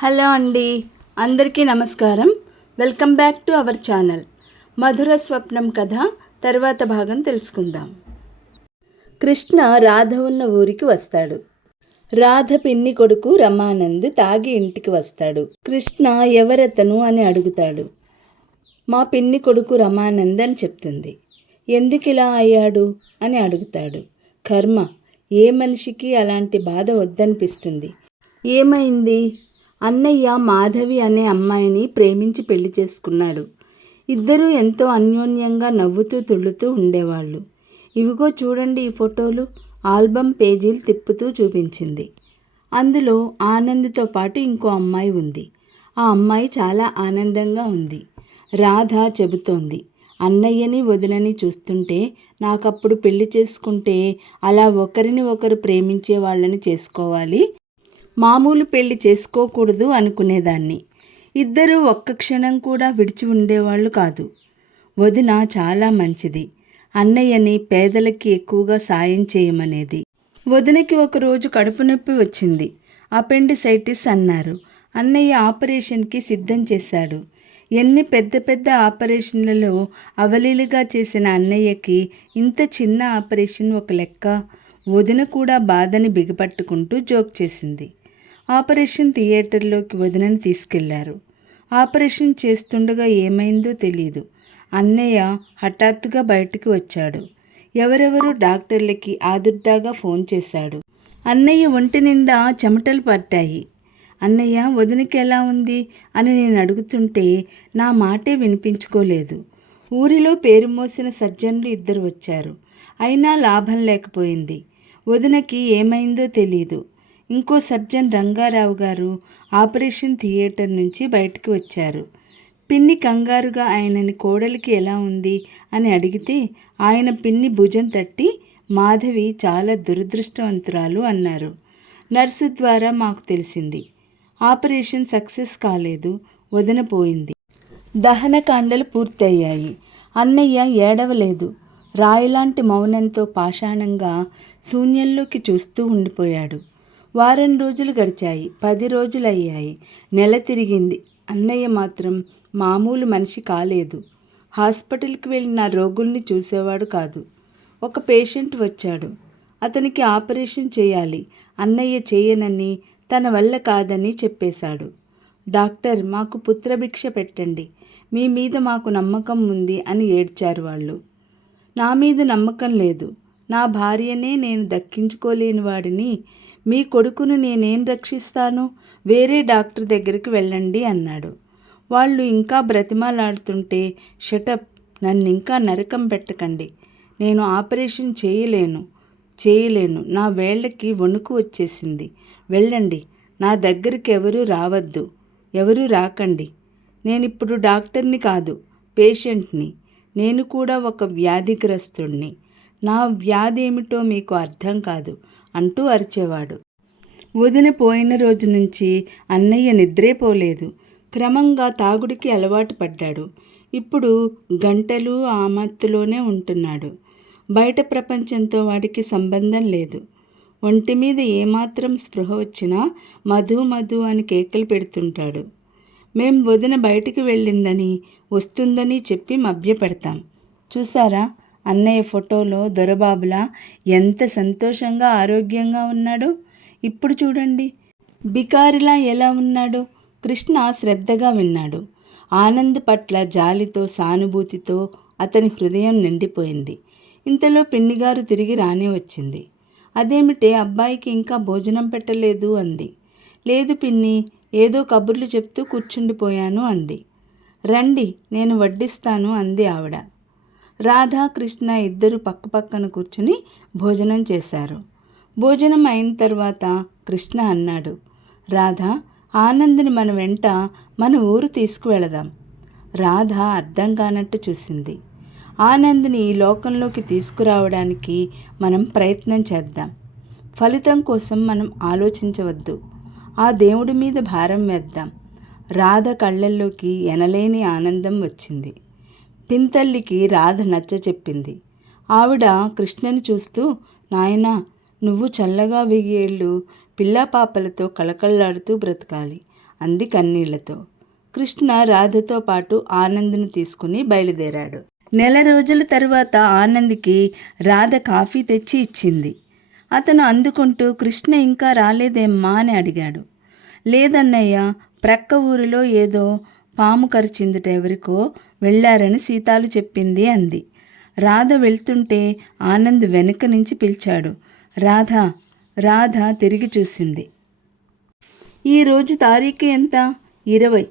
Hello అండి. అందరికీ నమస్కారం. Welcome back to our channel. మధుర స్వప్నం కథ తర్వాత భాగం తెలుసుకుందాం. కృష్ణ రాధ ఉన్న ఊరికి వస్తాడు. రాధ పిన్ని కొడుకు రమానంద్ తాగి ఇంటికి వస్తాడు. కృష్ణ ఎవరతను అని అడుగుతాడు. మా పిన్ని కొడుకు రమానంద్ అని చెప్తుంది. ఎందుకు ఇలా అయ్యాడు? అని అడుగుతాడు. కర్మ ఏ మనిషికి అలాంటి బాధ వద్దనిపిస్తుంది? ఏమైంది? అన్నయ్య మాధవి అనే అమ్మాయిని ప్రేమించి పెళ్ళి చేసుకున్నాడు. ఇద్దరూ ఎంతో అన్యోన్యంగా నవ్వుతూ తుళ్ళుతూ ఉండేవాళ్ళు. ఇవిగో చూడండి ఈ ఫోటోలు. ఆల్బమ్ పేజీలు తిప్పుతూ చూపించింది. అందులో ఆనంద్తో పాటు ఇంకో అమ్మాయి ఉంది. ఆ అమ్మాయి చాలా ఆనందంగా ఉంది. రాధ చెబుతోంది అన్నయ్యని వదినని చూస్తుంటే నాకప్పుడు పెళ్ళి చేసుకుంటే అలా ఒకరిని ఒకరు ప్రేమించే వాళ్ళని చేసుకోవాలి. మామూలు పెళ్ళి చేసుకోకూడదు అనుకునేదాన్ని. ఇద్దరూ ఒక్క క్షణం కూడా విడిచి ఉండేవాళ్ళు కాదు. వదిన చాలా మంచిది. అన్నయ్యని పేదలకి ఎక్కువగా సాయం చేయమనేది. వదినకి ఒకరోజు కడుపు నొప్పి వచ్చింది. అపెండిసైటిస్ అన్నారు. అన్నయ్య ఆపరేషన్కి సిద్ధం చేశాడు. ఎన్ని పెద్ద పెద్ద ఆపరేషన్లలో అవలీలుగా చేసిన అన్నయ్యకి ఇంత చిన్న ఆపరేషన్ ఒక లెక్క? వదిన కూడా బాధని బిగపట్టుకుంటూ జోక్ చేసింది. ఆపరేషన్ థియేటర్లోకి వదినని తీసుకెళ్ళారు. ఆపరేషన్ చేస్తుండగా ఏమైందో తెలియదు అన్నయ్య హఠాత్తుగా బయటికి వచ్చాడు. ఎవరెవరు డాక్టర్లకి ఆదుర్దాగా ఫోన్ చేశాడు. అన్నయ్య ఒంటి నిండా చెమటలు పట్టాయి. అన్నయ్య వదినకి ఎలా ఉంది? అని నేను అడుగుతుంటే నా మాటే వినిపించుకోలేదు. ఊరిలో పేరు మోసిన సజ్జనులు ఇద్దరు వచ్చారు. అయినా లాభం లేకపోయింది. వదినకి ఏమైందో తెలియదు ఇంకో సర్జన్ రంగారావు గారు ఆపరేషన్ థియేటర్ నుంచి బయటికి వచ్చారు. పిన్ని కంగారుగా ఆయనని కోడలికి ఎలా ఉంది అని అడిగితే ఆయన పిన్ని భుజం తట్టి మాధవి చాలా దురదృష్టవంతురాలు అన్నారు. నర్సు ద్వారా మాకు తెలిసింది. ఆపరేషన్ సక్సెస్ కాలేదు వదినపోయింది దహనకాండలు పూర్తయ్యాయి. అన్నయ్య ఏడవలేదు. రాయిలాంటి మౌనంతో పాషాణంగా శూన్యంలోకి చూస్తూ ఉండిపోయాడు. వారం రోజులు గడిచాయి. పది రోజులు అయ్యాయి నెల తిరిగింది. అన్నయ్య మాత్రం మామూలు మనిషి కాలేదు. హాస్పిటల్కి వెళ్ళిన రోగుల్ని చూసేవాడు కాదు. ఒక పేషెంట్ వచ్చాడు. అతనికి ఆపరేషన్ చేయాలి. అన్నయ్య చేయనని తన వల్ల కాదని చెప్పేశాడు. డాక్టర్ మాకు పుత్రభిక్ష పెట్టండి. మీ మీద మాకు నమ్మకం ఉంది అని ఏడ్చారు వాళ్ళు. నా మీద నమ్మకం లేదు. నా భార్యనే నేను దక్కించుకోలేని వాడిని మీ కొడుకును నేనేం రక్షిస్తాను? వేరే డాక్టర్ దగ్గరికి వెళ్ళండి అన్నాడు. వాళ్ళు ఇంకా బ్రతిమాలాడుతుంటే షటప్ నన్ను ఇంకా నరకం పెట్టకండి. నేను ఆపరేషన్ చేయలేను చేయలేను. నా వేళ్ళకి వణుకు వచ్చేసింది. వెళ్ళండి నా దగ్గరికి ఎవరూ రావద్దు. ఎవరూ రాకండి. నేనిప్పుడు డాక్టర్ని కాదు పేషెంట్ని. నేను కూడా ఒక వ్యాధిగ్రస్తుడిని నా వ్యాధి ఏమిటో మీకు అర్థం కాదు. అంటూ అరిచేవాడు. వదిన పోయిన రోజు నుంచి అన్నయ్య నిద్రే పోలేదు. క్రమంగా తాగుడికి అలవాటు పడ్డాడు. ఇప్పుడు గంటలు ఆ మత్తులోనే ఉంటున్నాడు. బయట ప్రపంచంతో వాడికి సంబంధం లేదు. ఒంటి మీద ఏమాత్రం స్పృహ వచ్చినా మధు మధు అని కేకలు పెడుతుంటాడు. మేం వదిన బయటికి వెళ్ళిందని వస్తుందని చెప్పి మభ్యపెడతాం. చూసారా? అన్నయ్య ఫోటోలో దొరబాబులా ఎంత సంతోషంగా ఆరోగ్యంగా ఉన్నాడో? ఇప్పుడు చూడండి. బికారిలా ఎలా ఉన్నాడో? కృష్ణ శ్రద్ధగా విన్నాడు. ఆనంద్ పట్ల జాలితో సానుభూతితో అతని హృదయం నిండిపోయింది. ఇంతలో పిన్నిగారు తిరిగి రానే వచ్చింది. అదేమిటే అబ్బాయికి ఇంకా భోజనం పెట్టలేదు అంది. లేదు పిన్ని ఏదో కబుర్లు చెప్తూ కూర్చుండిపోయాను అంది. రండి నేను వడ్డిస్తాను అంది ఆవిడ. రాధా కృష్ణ ఇద్దరు పక్కపక్కన కూర్చుని భోజనం చేశారు. భోజనం అయిన తర్వాత కృష్ణ అన్నాడు రాధా ఆనంద్ని మన వెంట మన ఊరు తీసుకువెళదాం. రాధ అర్థం కానట్టు చూసింది. ఆనంద్ని ఈ లోకంలోకి తీసుకురావడానికి మనం ప్రయత్నం చేద్దాం. ఫలితం కోసం మనం ఆలోచించవద్దు. ఆ దేవుడి మీద భారం వేద్దాం. రాధ కళ్ళల్లోకి ఎనలేని ఆనందం వచ్చింది. పింతల్లికి రాధ నచ్చ చెప్పింది. ఆవిడ కృష్ణని చూస్తూ నాయనా నువ్వు చల్లగా వెయ్యేళ్ళు పిల్లాపాపలతో కళకళలాడుతూ బ్రతకాలి. అంది కన్నీళ్ళతో. కృష్ణ రాధతో పాటు ఆనంద్ను తీసుకుని బయలుదేరాడు. నెల రోజుల తరువాత ఆనంద్కి రాధ కాఫీ తెచ్చి ఇచ్చింది. అతను అందుకుంటూ కృష్ణ ఇంకా రాలేదేమ్మా అని అడిగాడు. లేదన్నయ్య ప్రక్క ఊరిలో ఏదో పాము కరిచిందిట ఎవరికో వెళ్ళారని సీతాలు చెప్పింది అంది. రాధ వెళ్తుంటే ఆనంద్ వెనుక నుంచి పిలిచాడు. రాధ రాధ తిరిగి చూసింది. ఈరోజు తారీఖు ఎంత? ఇరవై.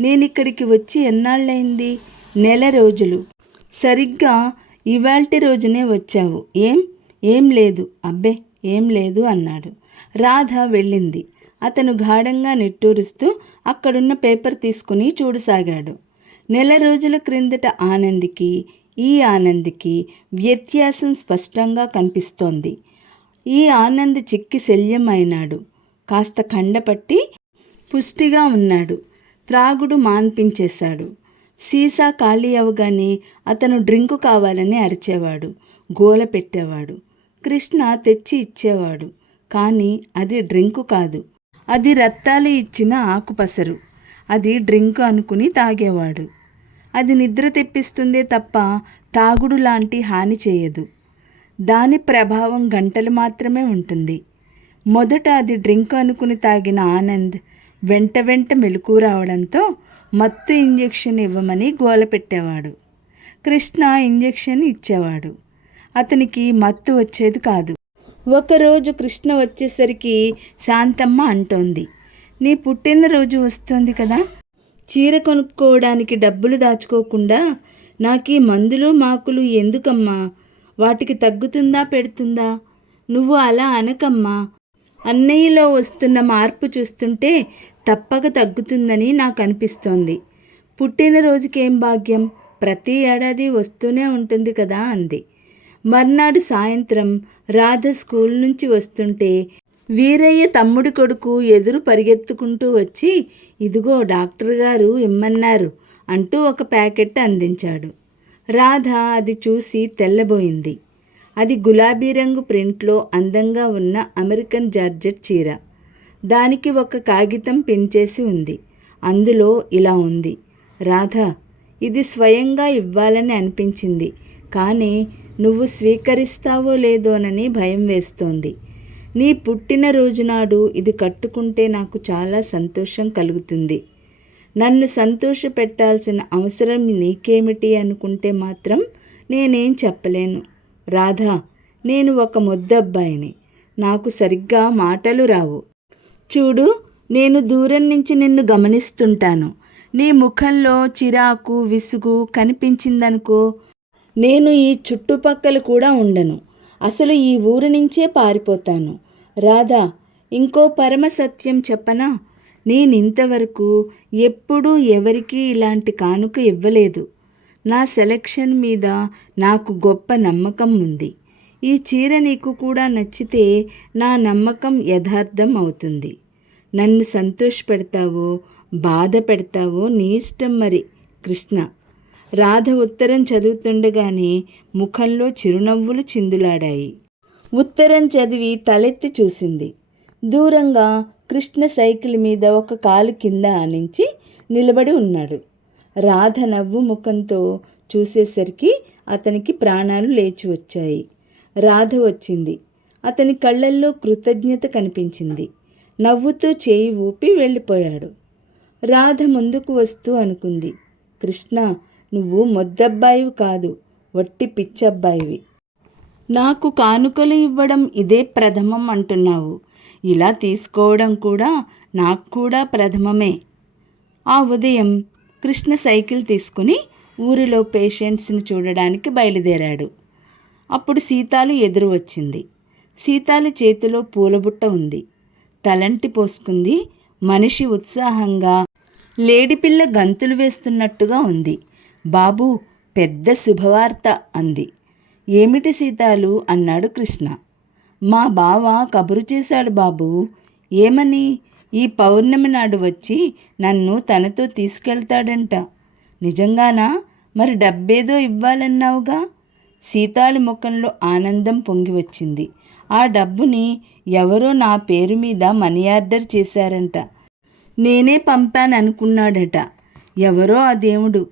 నేను ఇక్కడికి వచ్చి ఎన్నాళ్ళైంది నెల రోజులు. సరిగ్గా ఇవాల్టి రోజునే వచ్చావు. ఏం? ఏం లేదు. అబ్బే ఏం లేదు అన్నాడు. రాధ వెళ్ళింది. అతను గాఢంగా నిట్టూరుస్తూ అక్కడున్న పేపర్ తీసుకుని చూడసాగాడు. నెల రోజుల క్రిందట ఆనంద్కి ఈ ఆనంద్కి వ్యత్యాసం స్పష్టంగా కనిపిస్తోంది. ఈ ఆనంద్ చిక్కి శల్యం అయినాడు కాస్త కండపట్టి పుష్టిగా ఉన్నాడు. త్రాగుడు మాన్పించేశాడు. సీసా ఖాళీ అవగానే అతను డ్రింకు కావాలని అరిచేవాడు. గోల పెట్టేవాడు. కృష్ణ తెచ్చి ఇచ్చేవాడు. కానీ అది డ్రింకు కాదు. అది రత్తాలు ఇచ్చిన ఆకుపసరు. అది డ్రింకు అనుకుని తాగేవాడు. అది నిద్ర తెప్పిస్తుందే తప్ప తాగుడు లాంటి హాని చేయదు. దాని ప్రభావం గంటలు మాత్రమే ఉంటుంది. మొదట అది డ్రింక్ అనుకుని తాగిన ఆనంద్ వెంట వెంట మెలకు రావడంతో మత్తు ఇంజెక్షన్ ఇవ్వమని గోల పెట్టేవాడు. కృష్ణ ఇంజెక్షన్ ఇచ్చేవాడు. అతనికి మత్తు వచ్చేది కాదు. ఒకరోజు కృష్ణ వచ్చేసరికి శాంతమ్మ అంటోంది నీ పుట్టినరోజు వస్తుంది కదా చీర కొనుక్కోవడానికి డబ్బులు దాచుకోకుండా నాకు ఈ మందులు మాకులు ఎందుకమ్మా? వాటికి తగ్గుతుందా పెడుతుందా? నువ్వు అలా అనకమ్మా. అన్నయ్యలో వస్తున్న మార్పు చూస్తుంటే తప్పక తగ్గుతుందని నాకు అనిపిస్తోంది పుట్టినరోజుకేం భాగ్యం? ప్రతి ఏడాది వస్తూనే ఉంటుంది కదా అంది. మర్నాడు సాయంత్రం రాధ స్కూల్ నుంచి వస్తుంటే వీరయ్య తమ్ముడి కొడుకు ఎదురు పరిగెత్తుకుంటూ వచ్చి ఇదిగో డాక్టర్ గారు ఇమ్మన్నారు అంటూ ఒక ప్యాకెట్ అందించాడు. రాధ అది చూసి తెల్లబోయింది. అది గులాబీ రంగు ప్రింట్లో అందంగా ఉన్న అమెరికన్ జార్జెట్ చీర. దానికి ఒక కాగితం పెంచేసి ఉంది. అందులో ఇలా ఉంది. రాధ ఇది స్వయంగా ఇవ్వాలని అనిపించింది. కానీ నువ్వు స్వీకరిస్తావో లేదోనని భయం వేస్తోంది. నీ పుట్టినరోజు నాడు ఇది కట్టుకుంటే నాకు చాలా సంతోషం కలుగుతుంది. నన్ను సంతోష పెట్టాల్సిన అవసరం నీకేమిటి అనుకుంటే మాత్రం నేనేం చెప్పలేను. రాధా నేను ఒక ముద్దబ్బాయిని నాకు సరిగ్గా మాటలు రావు. చూడు నేను దూరం నుంచి నిన్ను గమనిస్తుంటాను. నీ ముఖంలో చిరాకు విసుగు కనిపించిందనుకో నేను ఈ చుట్టుపక్కల కూడా ఉండను. అసలు ఈ ఊరు నుంచే పారిపోతాను. రాధా ఇంకో పరమ సత్యం చెప్పనా? నేనింతవరకు ఎప్పుడూ ఎవరికీ ఇలాంటి కానుక ఇవ్వలేదు. నా సెలక్షన్ మీద నాకు గొప్ప నమ్మకం ఉంది. ఈ చీర నీకు కూడా నచ్చితే నా నమ్మకం యథార్థం అవుతుంది. నన్ను సంతోషపెడతావో బాధ పెడతావో నీ ఇష్టం మరి కృష్ణ. రాధ ఉత్తరం చదువుతుండగానే ముఖంలో చిరునవ్వులు చిందులాడాయి. ఉత్తరం చదివి తలెత్తి చూసింది. దూరంగా కృష్ణ సైకిల్ మీద ఒక కాలు కింద ఆనించి నిలబడి ఉన్నాడు. రాధ నవ్వు ముఖంతో చూసేసరికి అతనికి ప్రాణాలు లేచి వచ్చాయి. రాధ వచ్చింది. అతని కళ్ళల్లో కృతజ్ఞత కనిపించింది. నవ్వుతూ చేయి ఊపి వెళ్ళిపోయాడు. రాధ ముందుకు వస్తూ అనుకుంది. కృష్ణ నువ్వు మొద్దబ్బాయివి కాదు వట్టి పిచ్చబ్బాయివి. నాకు కానుకలు ఇవ్వడం ఇదే ప్రథమం అంటున్నావు. ఇలా తీసుకోవడం కూడా నాకు కూడా ప్రథమమే. ఆ ఉదయం కృష్ణ సైకిల్ తీసుకుని ఊరిలో పేషెంట్స్ని చూడడానికి బయలుదేరాడు. అప్పుడు సీతాలు ఎదురు వచ్చింది. సీతాలు చేతిలో పూలబుట్ట ఉంది. తలంటి పోసుకుంది. మనిషి ఉత్సాహంగా లేడిపిల్ల గంతులు వేస్తున్నట్టుగా ఉంది. బాబు పెద్ద శుభవార్త అంది. ఏమిటి సీతాలు? అన్నాడు కృష్ణ. మా బావ కబురు చేశాడు బాబు. ఏమని? ఈ పౌర్ణమి నాడు వచ్చి నన్ను తనతో తీసుకెళ్తాడంట. నిజంగానా? మరి డబ్బేదో ఇవ్వాలన్నావుగా? సీతాలు ముఖంలో ఆనందం పొంగి వచ్చింది. ఆ డబ్బుని ఎవరో నా పేరు మీద మనీ ఆర్డర్ చేశారంట. నేనే పంపాను అనుకున్నాడట ఎవరో ఆ దేవుడు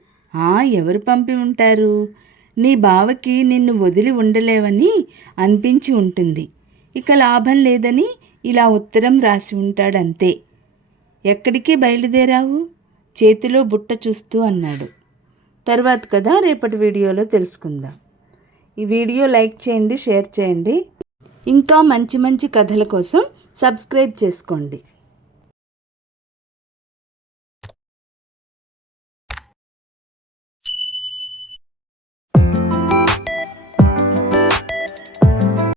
ఎవరు పంపి ఉంటారు? నీ బావకి నిన్ను వదిలి ఉండలేవని అనిపించి ఉంటుంది. ఇక లాభం లేదని ఇలా ఉత్తరం రాసి ఉంటాడంతే. ఎక్కడికి బయలుదేరావు? చేతిలో బుట్ట చూస్తూ అన్నాడు. తర్వాత కదా రేపటి వీడియోలో తెలుసుకుందాం. ఈ వీడియో లైక్ చేయండి షేర్ చేయండి. ఇంకా మంచి మంచి కథల కోసం సబ్స్క్రైబ్ చేసుకోండి.